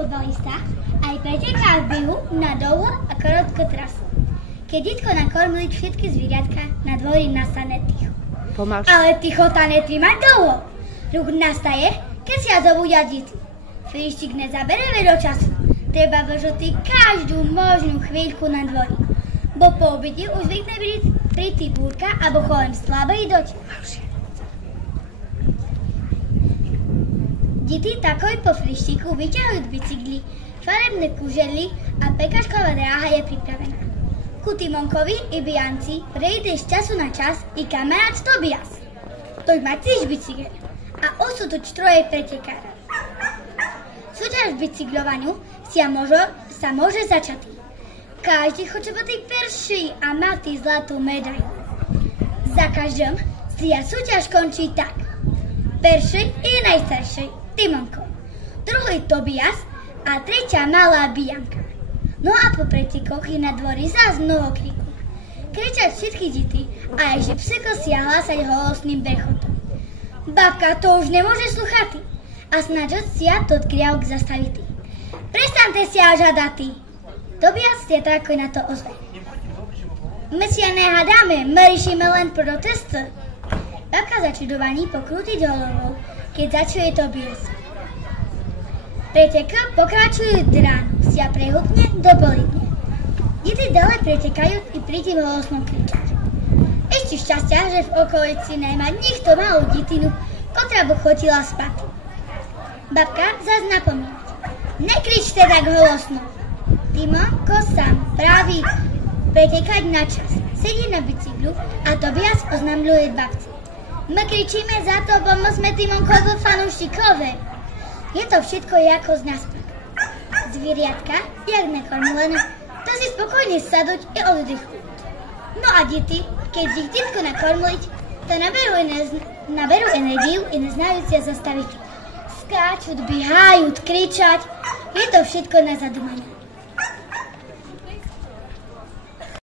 futbalista aj preteká v behu na dlhú a korotku trasu. Keď detko nakormili všetky zvieratka, na dvori nastane ticho. Ale tichota netrvá dlho. Ruch nastaje, keď sa zobudia deti. Frištík nezabere veľa času. Treba vlžoty každú možnú chvíľku na dvori. Bo po obede už zvykne príti búrka alebo cholem slabej doči. Deti takoj po frištíku vyťahujú bicykly, farebné kužely a pekačková dráha je pripravená. Ku Timonkovi i Bianci prejde z času na čas i kamarát Tobias. Toť má tiež bicykel a osúduť troje pretekára. Súťaž v bicyklovaniu sa môže začať. Každý chce byť prvší a mať zlatú medailu. Za každým sa súťaž končí tak. Prvý je najstarší, Timonko. Druhý Tobias a tretia malá Bianka. No a po pretekoch je na dvori zás mnoho kriku. Kričať všetky deti a aj že pseko si hlásať holosným berchotom. Babka to už nemôže sluchať a snažiť sa to kriavok zastaviť. Prestaňte si žadať. Tobias sa tako na to ozve. My si nehadáme, my riešime len protest. Babka začudovaní pokrútiť hlavou, keď začuje Tobias. Preteky pokračujú ráno, sa prehúpne do poludne. Deti ďalej pretekajú i prítim holosnom kričať. Ešte šťastia, že v okolici nemá nikto malú detinu, ktorá by chodila spať. Babka zás napomína. Nekričte tak holosno. Timonko sám praví pretekať na čas. Sedí na bicyklu a Tobias oznamľuje babci. My kričíme za to, bo my sme Timonkovi fanúšikové. Je to všetko ako z naspak. Zvieriatka, jak nekormulené, to si spokojne saduť i oddychujú. No a deti, keď ich detko nakormuliť, to naberú energiu i neznajú sa zastaviť. Skáču, biehajú, kričať. Je to všetko na zadumanie.